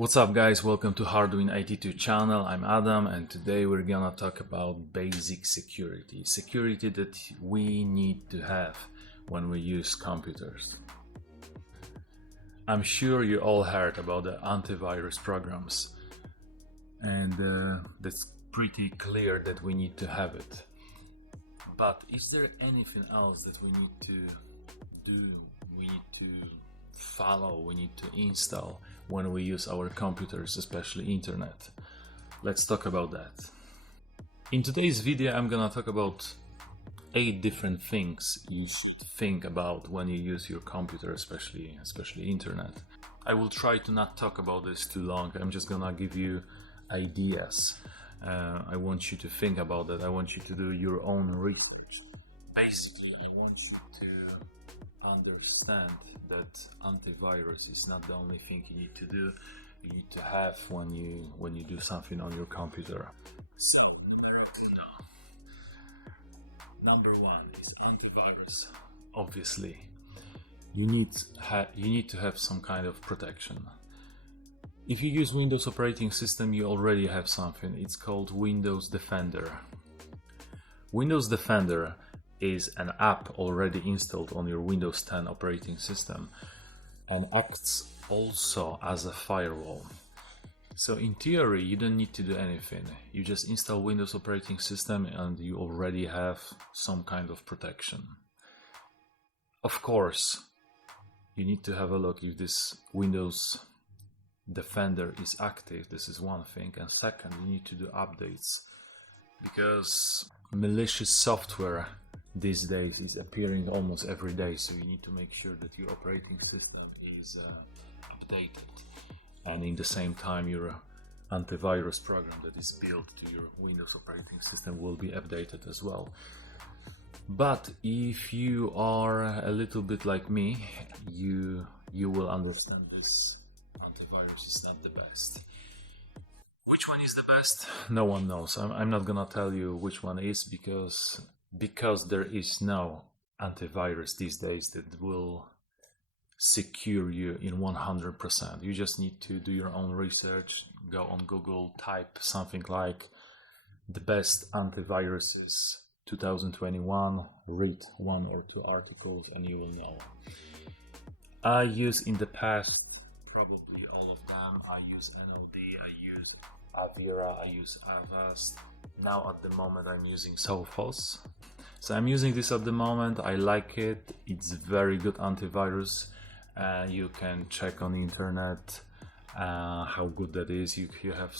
What's up guys, welcome to Hardwin82 channel. I'm Adam and today we're gonna talk about basic security. Security that we need to have when we use computers. I'm sure you all heard about the antivirus programs and that's pretty clear that we need to have it. But is there anything else that we need to do, we need to follow, we need to install when we use our computers, especially internet? Let's talk about that. In today's video I'm gonna talk about 8 different things you should think about when you use your computer, especially internet. I will try to not talk about this too long. I'm just gonna give you ideas. I want you to think about that. I want you to do your own research. Basically, I want you to understand that antivirus is not the only thing you need to do. You need to have when you do something on your computer. So, number 1 is antivirus. Obviously, you need to have some kind of protection. If you use Windows operating system, you already have something. It's called Windows Defender. Windows Defender is an app already installed on your Windows 10 operating system and acts also as a firewall. So in theory, you don't need to do anything. You just install Windows operating system and you already have some kind of protection. Of course, you need to have a look if this Windows Defender is active. This is one thing. And second, you need to do updates, because malicious software these days is appearing almost every day, so you need to make sure that your operating system is updated, and in the same time your antivirus program that is built to your Windows operating system will be updated as well. But if you are a little bit like me, you will understand this antivirus is not the best. Which one is the best? No one knows. I'm not gonna tell you which one is, because there is no antivirus these days that will secure you in 100%. You just need to do your own research, go on Google, type something like the best antiviruses 2021, read 1 or 2 articles and you will know. I use in the past probably all of them. I use NLD, I use Avira, I use Avast. Now at the moment I'm using Sophos. So I'm using this at the moment. I like it. It's very good antivirus. You can check on the internet how good that is. You have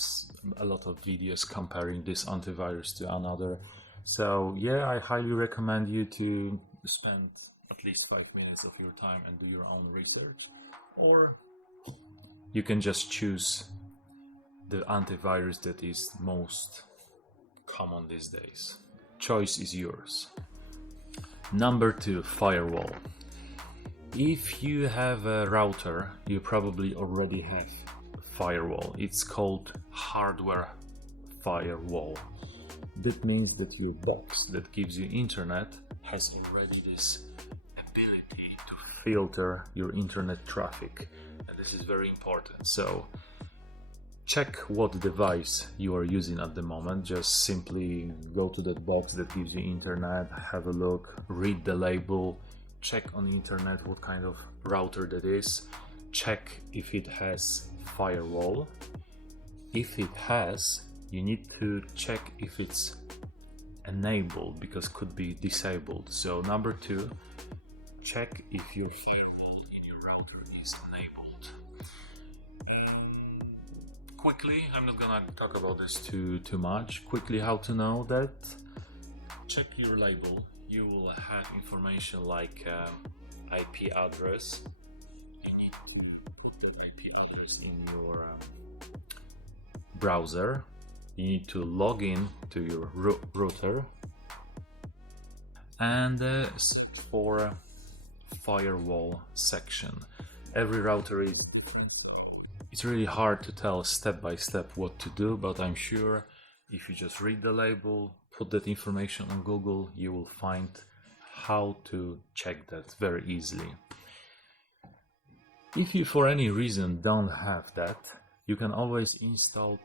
a lot of videos comparing this antivirus to another. So yeah, I highly recommend you to spend at least 5 minutes of your time and do your own research. Or you can just choose the antivirus that is most common these days. Choice is yours. Number 2, firewall. If you have a router, you probably already have a firewall. It's called hardware firewall. That means that your box that gives you internet has already this ability to filter your internet traffic, and this is very important. So check what device you are using at the moment. Just simply go to that box that gives you internet, have a look, read the label, check on the internet what kind of router that is, check if it has firewall. If it has, you need to check if it's enabled, because could be disabled. So number 2, check if your firewall in your router is enabled. And quickly, I'm not gonna talk about this too much. Quickly, how to know that? Check your label. You will have information like IP address. You need to put your IP address in your browser. You need to log in to your router and for firewall section. Every router is. It's really hard to tell step by step what to do, but I'm sure if you just read the label, put that information on Google, you will find how to check that very easily. If you for any reason don't have that, you can always install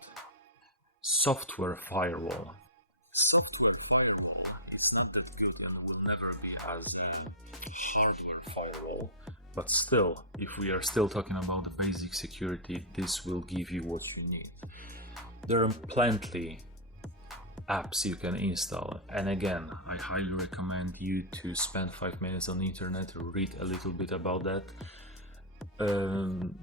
software firewall. Software firewall is not that good and will never be as a hardware firewall. But still, if we are still talking about the basic security, this will give you what you need. There are plenty apps you can install, and again, I highly recommend you to spend 5 minutes on the internet to read a little bit about that.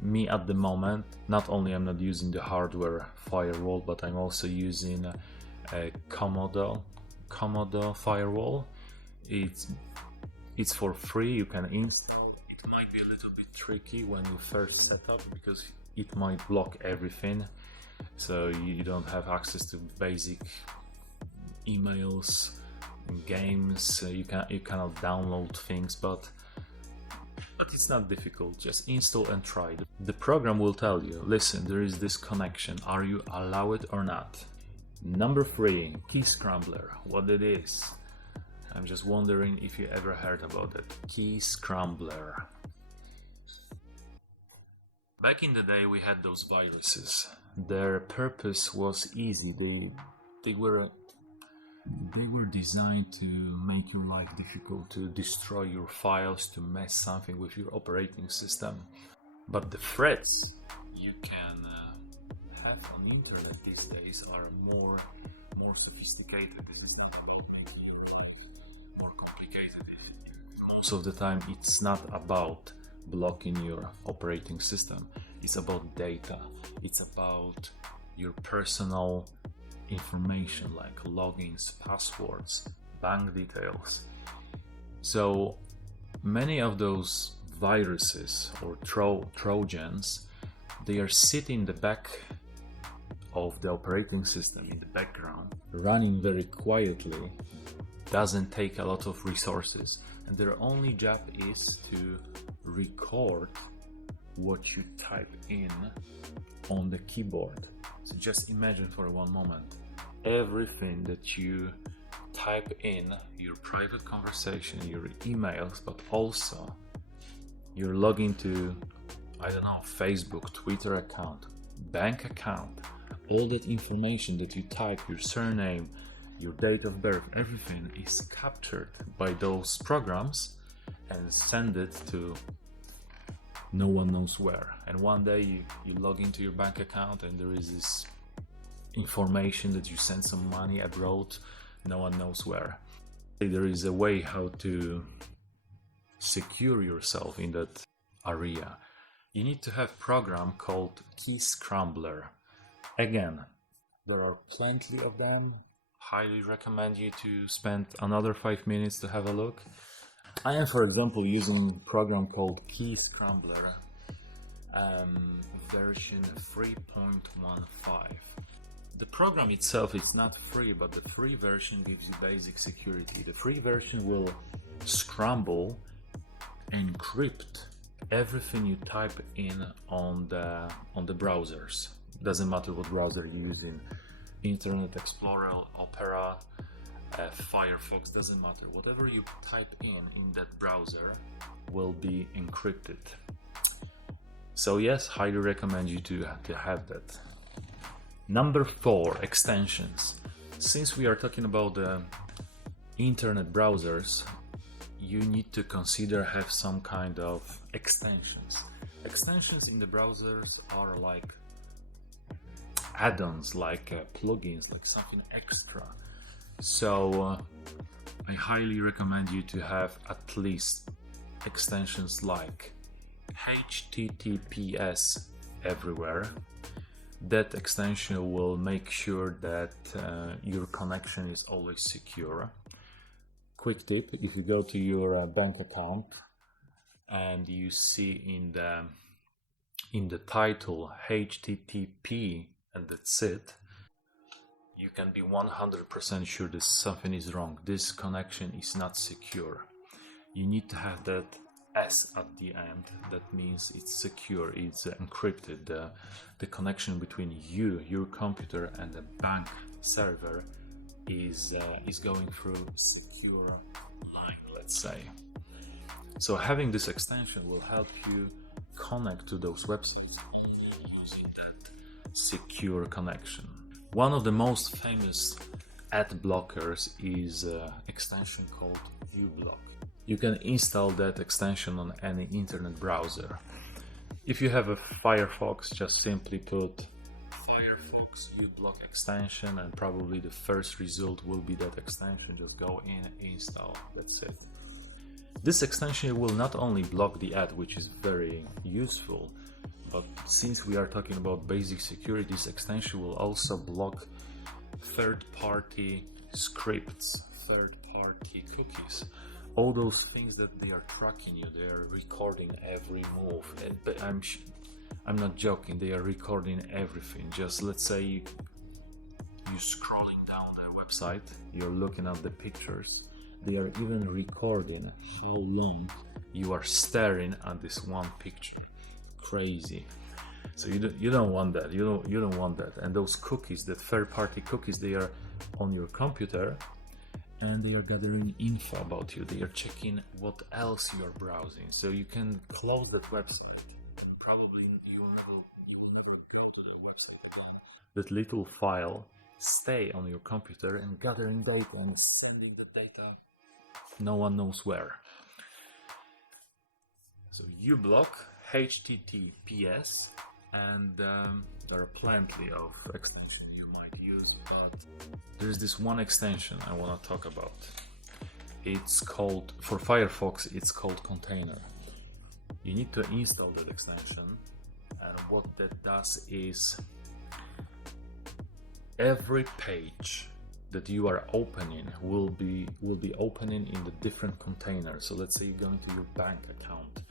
Me at the moment, not only I'm not using the hardware firewall, but I'm also using a Commodore firewall. It's for free, you can install. It might be a little bit tricky when you first set up because it might block everything, so you don't have access to basic emails, games. You cannot download things, but it's not difficult. Just install and try it. The program will tell you, listen, there is this connection, are you allow it or not? Number 3, key scrambler. What it is? I'm just wondering if you ever heard about it. Key scrambler. Back in the day we had those viruses. Their purpose was easy. They were designed to make your life difficult, to destroy your files, to mess something with your operating system. But the threats you can have on the internet these days are more sophisticated. The system more complicated. Most of the time it's not about blocking your operating system. It's about data. It's about your personal information like logins, passwords, bank details. So many of those viruses or Trojans, they are sitting in the back of the operating system in the background, running very quietly, doesn't take a lot of resources, and their only job is to record what you type in on the keyboard. So just imagine for one moment, everything that you type in, your private conversation, your emails, but also you're logging to, I don't know, Facebook, Twitter account, bank account, all that information that you type, your surname, your date of birth, everything is captured by those programs and send it to no one knows where. And one day you log into your bank account and there is this information that you sent some money abroad, no one knows where. There is a way how to secure yourself in that area. You need to have a program called Key Scrambler. Again, there are plenty of them. Highly recommend you to spend another 5 minutes to have a look. I am, for example, using a program called Key Scrambler, version 3.15. The program itself is not free, but the free version gives you basic security. The free version will scramble, encrypt everything you type in on the browsers. Doesn't matter what browser you're using, Internet Explorer, Opera, Firefox, doesn't matter. Whatever you type in that browser will be encrypted. So yes, highly recommend you to have that. Number 4, extensions. Since we are talking about the internet browsers, you need to consider have some kind of extensions. Extensions in the browsers are like add-ons, like plugins, like something extra. So I highly recommend you to have at least extensions like HTTPS everywhere. That extension will make sure that your connection is always secure. Quick tip, if you go to your bank account and you see in the title HTTP and that's it, you can be 100% sure that something is wrong. This connection is not secure. You need to have that S at the end. That means it's secure, it's encrypted. The connection between you, your computer, and the bank server is going through secure line, let's say. So having this extension will help you connect to those websites using that secure connection. One of the most famous ad blockers is an extension called uBlock. You can install that extension on any internet browser. If you have a Firefox, just simply put Firefox uBlock extension and probably the first result will be that extension. Just go in, install, that's it. This extension will not only block the ad, which is very useful, but since we are talking about basic security, this extension will also block third-party scripts, third-party cookies, all those things that they are tracking you, they are recording every move. But I'm not joking, they are recording everything. Just let's say you scrolling down their website, you're looking at the pictures, they are even recording how long you are staring at this one picture. Crazy. So you don't want that. You don't want that. And those cookies, the third-party cookies, they are on your computer and they are gathering info about you. They are checking what else you are browsing. So you can close that website. Probably you will never go to the website again. That little file stay on your computer and gathering data and sending the data no one knows where. So uBlock, HTTPS, and there are plenty of extensions you might use, but there's this one extension I want to talk about. It's called, for Firefox, it's called Container. You need to install that extension, and what that does is every page that you are opening will be opening in the different container. So let's say you go into your bank account.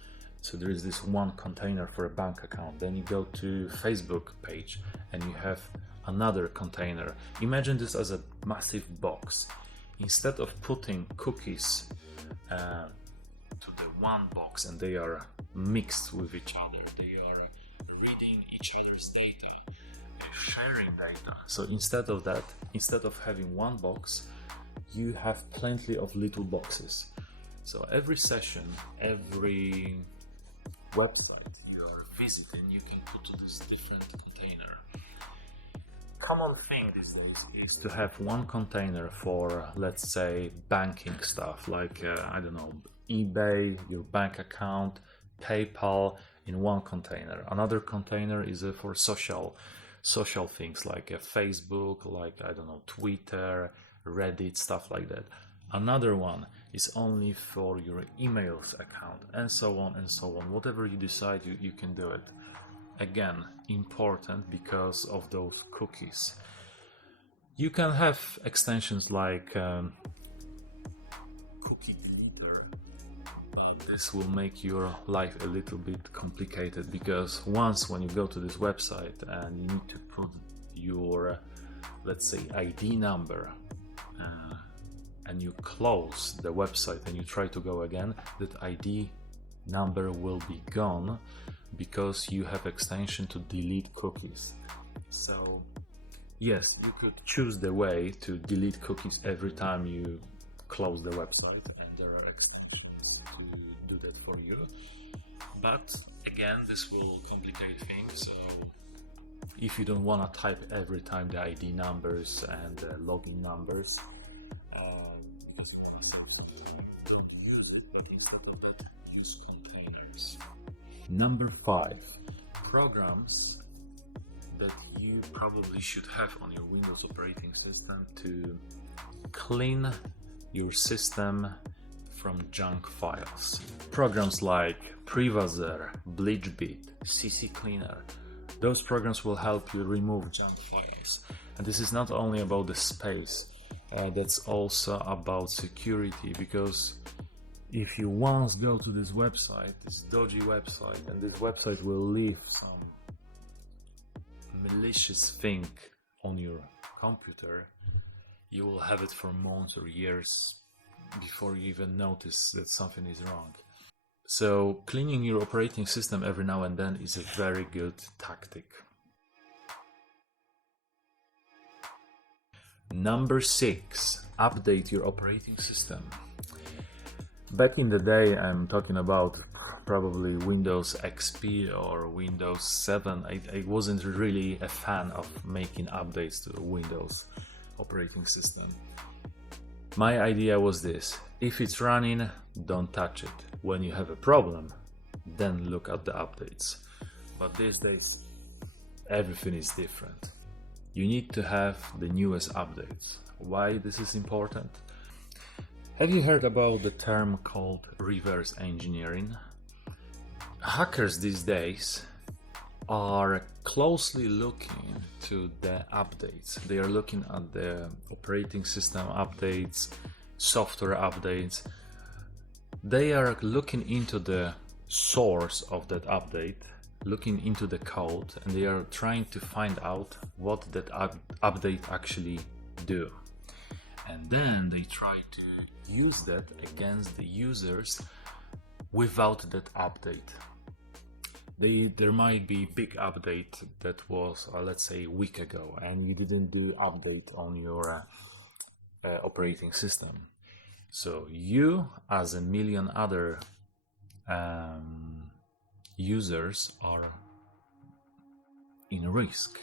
So there is this one container for a bank account. Then you go to Facebook page and you have another container. Imagine this as a massive box. Instead of putting cookies to the one box and they are mixed with each other, they are reading each other's data, sharing data. So instead of that, instead of having one box, you have plenty of little boxes. So every session, every website you are visiting, you can put to this different container. Common thing these days is to have one container for, let's say, banking stuff like I don't know, eBay, your bank account, PayPal in one container. Another container is for social things like Facebook, like I don't know, Twitter, Reddit, stuff like that. Another one is only for your emails account, and so on and so on. Whatever you decide, you can do it. Again, important because of those cookies. You can have extensions like cookie deleter, but this will make your life a little bit complicated, because once when you go to this website and you need to put your, let's say, ID number, and you close the website and you try to go again, that ID number will be gone because you have extension to delete cookies. So yes, you could choose the way to delete cookies every time you close the website, and there are extensions to do that for you. But again, this will complicate things. So if you don't want to type every time the ID numbers and login numbers, Number 5, programs that you probably should have on your Windows operating system to clean your system from junk files. Programs like Privazer, BleachBit, CC Cleaner, those programs will help you remove junk files. And this is not only about the space, that's also about security, because if you once go to this website, this dodgy website, and this website will leave some malicious thing on your computer, you will have it for months or years before you even notice that something is wrong. So cleaning your operating system every now and then is a very good tactic. Number 6, update your operating system. Back in the day, I'm talking about probably Windows XP or Windows 7, I wasn't really a fan of making updates to the Windows operating system. My idea was this: if it's running, don't touch it. When you have a problem, then look at the updates. But these days, everything is different. You need to have the newest updates. Why this is important? Have you heard about the term called reverse engineering? Hackers these days are closely looking to the updates. They are looking at the operating system updates, software updates. They are looking into the source of that update, looking into the code, and they are trying to find out what that update actually do. And then they try to use that against the users without that update. There might be big update that was, let's say, a week ago, and you didn't do update on your operating system. So you, as a million other users, are in risk.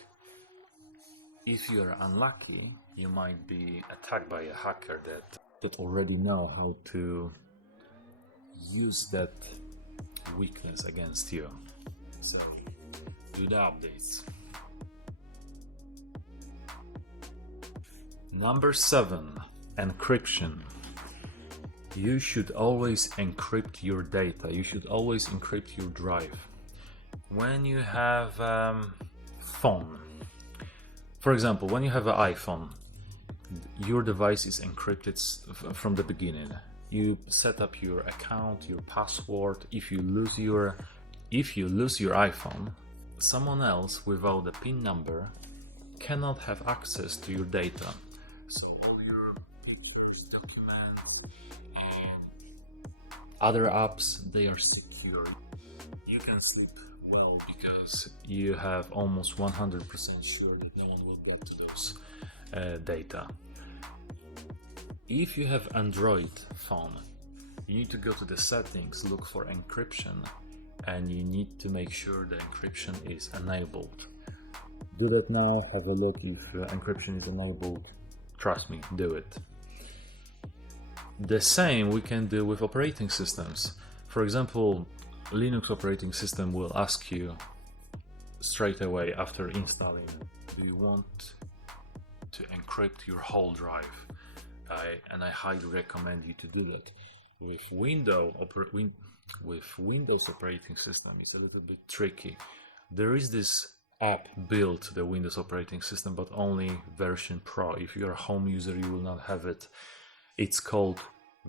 If you're unlucky, you might be attacked by a hacker that already know how to use that weakness against you. So do the updates. Number 7, encryption. You should always encrypt your data. You should always encrypt your drive. When you have phone, for example, when you have an iPhone, your device is encrypted from the beginning. You set up your account, your password. If you lose your iPhone, someone else without a PIN number cannot have access to your data. So all your pictures, documents, and other apps, they are secure. You can sleep well because you have almost 100% sure that no one will get to those data. If you have Android phone, you need to go to the settings, look for encryption, and you need to make sure the encryption is enabled. Do that now, have a look if encryption is enabled. Trust me, do it. The same we can do with operating systems. For example, Linux operating system will ask you straight away after installing, do you want to encrypt your whole drive? And I highly recommend you to do that. With Windows operating system, it's a little bit tricky. There is this app built the Windows operating system, but only version Pro. If you're a home user, you will not have it. It's called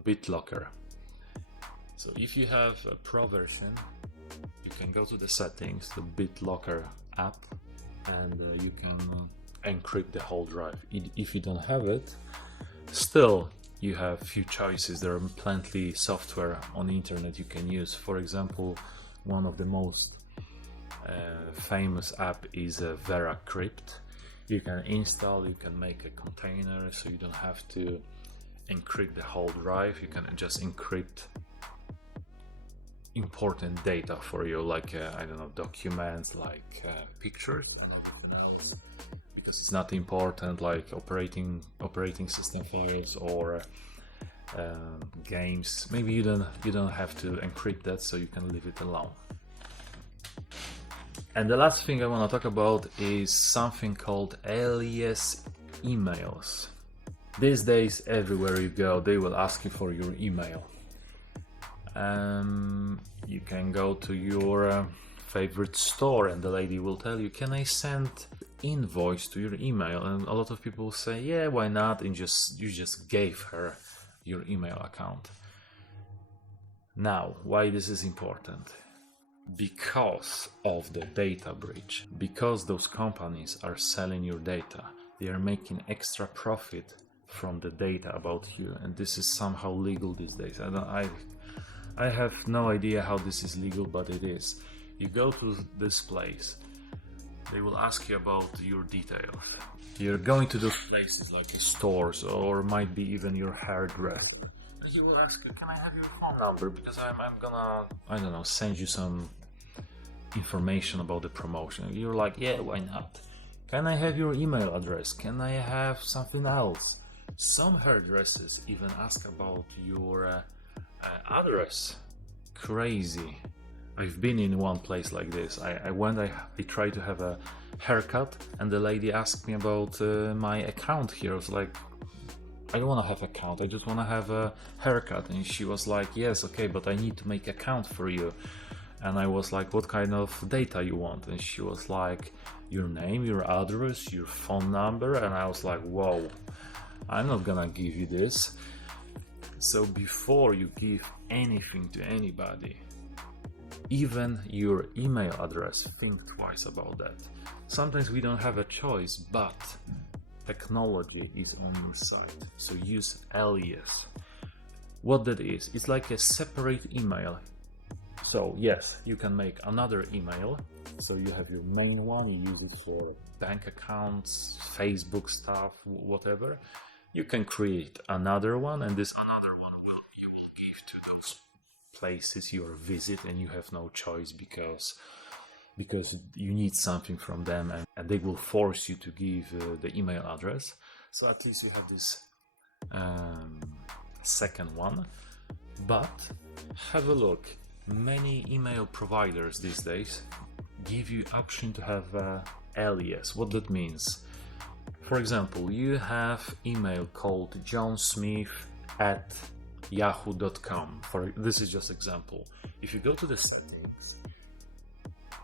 BitLocker. So if you have a Pro version, you can go to the settings, the BitLocker app, and you can encrypt the whole drive. If you don't have it, still you have few choices. There are plenty software on the internet you can use. For example, one of the most famous app is VeraCrypt. You can install, you can make a container, so you don't have to encrypt the whole drive. You can just encrypt important data for you, like I don't know, documents, like pictures, because it's not important, like operating system files or games. Maybe you don't have to encrypt that, so you can leave it alone. And the last thing I want to talk about is something called alias emails. These days, everywhere you go, they will ask you for your email. You can go to your favorite store and the lady will tell you, can I send invoice to your email? And a lot of people will say, yeah, why not? And you just gave her your email account. Now, why this is important? Because of the data breach. Because those companies are selling your data. They are making extra profit from the data about you, and this is somehow legal these days. I have no idea how this is legal, but it is. You go to this place, they will ask you about your details. You're going to those places like the stores, or might be even your hairdresser. he will ask you, can I have your phone number, because I'm gonna, I don't know, send you some information about the promotion. You're like, yeah, why not? Can I have your email address? Can I have something else? Some hairdressers even ask about your address. Crazy. I've been in one place like this. I tried to have a haircut, and the lady asked me about my account here. I was like, I don't want to have account, I just want to have a haircut. And she was like, yes, okay, but I need to make account for you. And I was like, what kind of data you want? And she was like, your name, your address, your phone number. And I was like, whoa, I'm not gonna give you this. So before you give anything to anybody, even your email address, think twice about that. Sometimes we don't have a choice, but technology is on your side. So use alias. What that is, it's like a separate email. So yes, you can make another email. So you have your main one, you use it for bank accounts, Facebook stuff, whatever. You can create another one, and this another one you will give to those places you visit, and you have no choice because you need something from them, and they will force you to give the email address. So at least you have this second one. But have a look. Many email providers these days give you option to have alias. What that means? For example, you have email called johnsmith@yahoo.com. This is just example. If you go to the settings,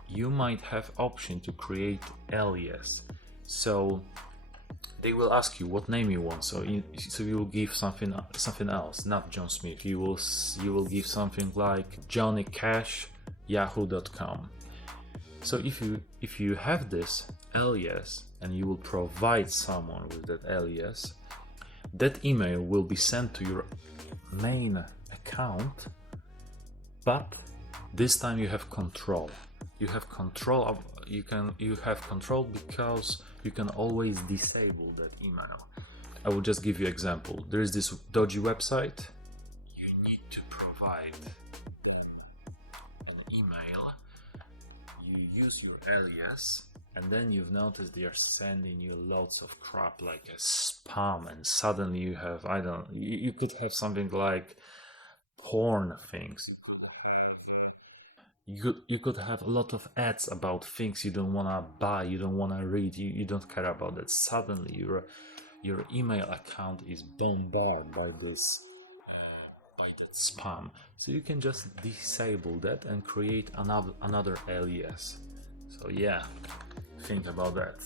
you might have option to create alias. So they will ask you what name you want. So you will give something else, not John Smith. You will give something like Johnny Cash yahoo.com. So if you have this alias and you will provide someone with that alias, that email will be sent to your main account, but this time you have control. You have control because you can always disable that email. I will just give you an example. There is this dodgy website. You need to provide them an email. You use your alias, and then you've noticed they are sending you lots of crap like a spam, and suddenly you have, you could have something like porn things. You could have a lot of ads about things you don't want to buy, you don't want to read, you don't care about that. Suddenly your email account is bombarded by that spam. So you can just disable that and create another alias. So yeah, think about that.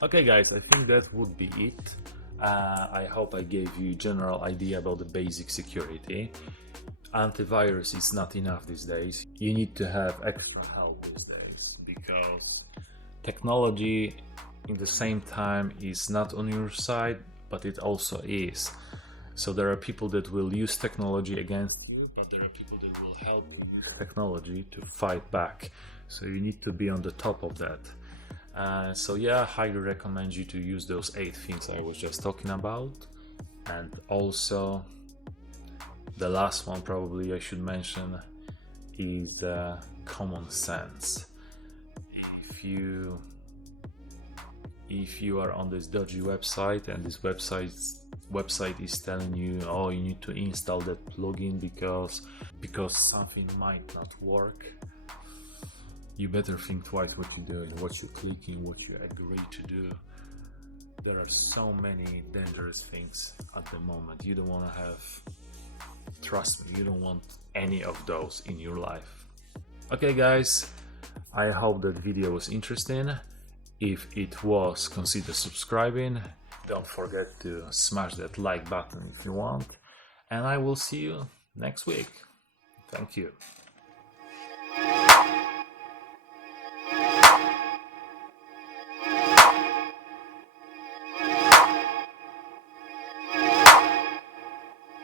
Okay guys, I think that would be it. I hope I gave you general idea about the basic security. Antivirus is not enough these days. You need to have extra help these days, because technology in the same time is not on your side, but it also is. So there are people that will use technology against you, but there are people that will help you use technology to fight back. So you need to be on the top of that. So yeah, I highly recommend you to use those 8 things I was just talking about. And also the last one probably I should mention is common sense. If you are on this dodgy website and this website is telling you, oh, you need to install that plugin because something might not work, you better think twice what you're doing, what you're clicking, what you agree to do. There are so many dangerous things at the moment. You don't want to have, trust me, you don't want any of those in your life. Okay guys, I hope that video was interesting. If it was, consider subscribing. Don't forget to smash that like button if you want. And I will see you next week. Thank you.